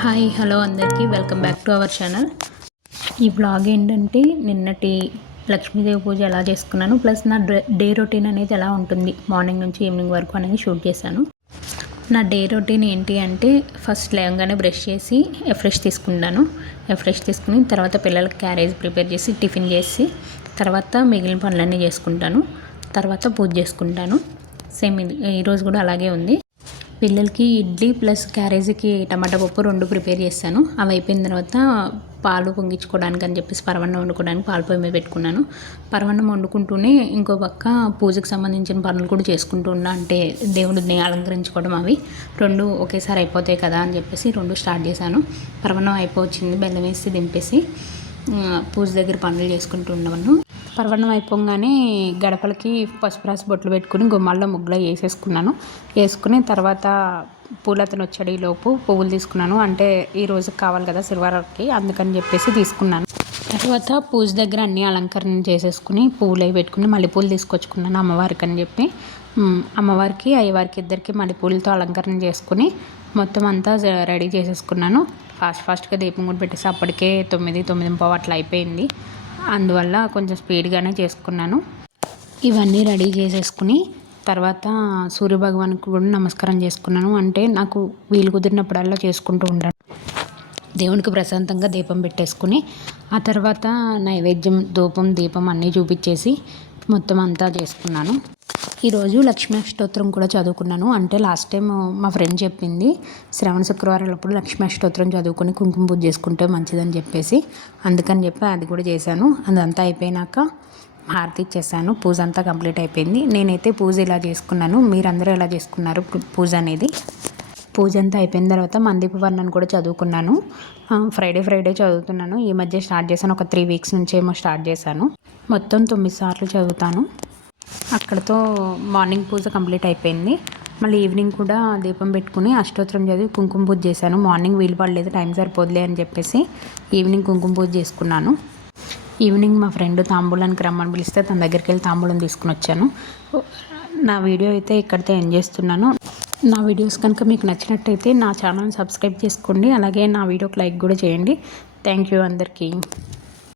Hi hello అందరికీ welcome back to our channel. ఈ vlog ఏంటంటే నిన్నటి లక్ష్మీదేవి పూజ ఎలా చేసుకున్నాను, ప్లస్ నా డే రొటీన్ అనేది ఎలా ఉంటుంది మార్నింగ్ నుంచి ఈవినింగ్ వరకు అనేది షూట్ చేశాను. నా డే రొటీన్ ఏంటి అంటే ఫస్ట్ లేవగానే బ్రష్ చేసి ఫ్రెష్ తీసుకుంటాను. ఫ్రెష్ తీసుకుని తర్వాత పిల్లలకి క్యారేజ్ ప్రిపేర్ చేసి టిఫిన్ చేసి తర్వాత మిగిలిన పనులన్నీ చేసుకుంటాను. తర్వాత పూజ చేసుకుంటాను. సేమ్ ఈరోజు కూడా అలాగే ఉంది. పిల్లలకి ఇడ్లీ ప్లస్ క్యారేజీకి టమాటా పప్పు 2 ప్రిపేర్ చేశాను. అవి అయిపోయిన తర్వాత పాలు పొంగించుకోవడానికి అని చెప్పేసి పరవన్నం వండుకోవడానికి పాలు పొయ్యి మీద పెట్టుకున్నాను. పరవన్నం వండుకుంటూనే ఇంకో పక్క పూజకు సంబంధించిన పనులు కూడా చేసుకుంటూ ఉన్నా. అంటే దేవుడిని అలంకరించుకోవడం అవి 2 ఒకేసారి అయిపోతాయి కదా అని చెప్పేసి 2 స్టార్ట్ చేశాను. పరవన్నం అయిపోవచ్చింది, బెల్లం వేసి దింపేసి పూజ దగ్గర పనులు చేసుకుంటూ ఉన్నాను. పరవన్నం అయిపోగానే గడపలకి పసుపు రాసి బొట్లు పెట్టుకుని గుమ్మాల్లో ముగ్గులో వేసుకుని తర్వాత పూలతను వచ్చేలోపు పువ్వులు తీసుకున్నాను. అంటే ఈ రోజుకి కావాలి కదా శనివారానికి, అందుకని చెప్పేసి తీసుకున్నాను. తర్వాత పూజ దగ్గర అన్నీ అలంకరణ చేసేసుకుని పువ్వులు అవి పెట్టుకుని మల్లెపూలు తీసుకొచ్చుకున్నాను అమ్మవారికి అని చెప్పి. అమ్మవారికి అయ్యవారికి ఇద్దరికి మల్లెపూలతో అలంకరణ చేసుకుని మొత్తం అంతా రెడీ చేసేసుకున్నాను. ఫాస్ట్గా దీపం కూడా పెట్టేసి అప్పటికే 9:15 అట్లా అయిపోయింది. అందువల్ల కొంచెం స్పీడ్గానే చేసుకున్నాను. ఇవన్నీ రెడీ చేసేసుకుని తర్వాత సూర్యభగవాన్కి కూడా నమస్కారం చేసుకున్నాను. అంటే నాకు వీలు కుదిరినప్పుడల్లా చేసుకుంటూ ఉంటాను. దేవునికి ప్రశాంతంగా దీపం పెట్టేసుకుని ఆ తర్వాత నైవేద్యం ధూపం దీపం అన్నీ చూపించేసి మొత్తం అంతా చేసుకున్నాను. ఈరోజు లక్ష్మీ అష్టోత్తరం కూడా చదువుకున్నాను. అంటే లాస్ట్ టైం మా ఫ్రెండ్ చెప్పింది శ్రావణ శుక్రవారాలప్పుడు లక్ష్మీ అష్టోత్తరం చదువుకొని కుంకుమ పూజ చేసుకుంటే మంచిదని చెప్పేసి, అందుకని చెప్పి అది కూడా చేశాను. అదంతా అయిపోయినాక హారతి ఇచ్చేసాను. పూజ అంతా కంప్లీట్ అయిపోయింది. నేనైతే పూజ ఇలా చేసుకున్నాను. మీరందరూ ఎలా చేసుకున్నారు పూజ అనేది? పూజ అంతా అయిపోయిన తర్వాత మందీప వర్ణను కూడా చదువుకున్నాను. ఫ్రైడే చదువుతున్నాను. ఈ మధ్య స్టార్ట్ చేశాను. ఒక 3 వీక్స్ నుంచి ఏమో స్టార్ట్ చేశాను. మొత్తం 9 సార్లు చదువుతాను. అక్కడతో మార్నింగ్ పూజ కంప్లీట్ అయిపోయింది. మళ్ళీ ఈవినింగ్ కూడా దీపం పెట్టుకుని అష్టోత్తరం చదివి కుంకుమ పూజ చేశాను. మార్నింగ్ వీలు పడలేదు, టైం సరిపోదులే అని చెప్పేసి ఈవినింగ్ కుంకుమ పూజ చేసుకున్నాను. ఈవినింగ్ మా ఫ్రెండ్ తాంబూలానికి రమ్మని పిలిస్తే తన దగ్గరికి వెళ్ళి తాంబూలం తీసుకుని వచ్చాను. నా వీడియో అయితే ఇక్కడితో ఎండ్ చేస్తున్నాను. నా వీడియోస్ కనుక మీకు నచ్చినట్టయితే నా ఛానల్ని సబ్స్క్రైబ్ చేసుకోండి. అలాగే నా వీడియోకి లైక్ కూడా చేయండి. థ్యాంక్ యూ అందరికీ.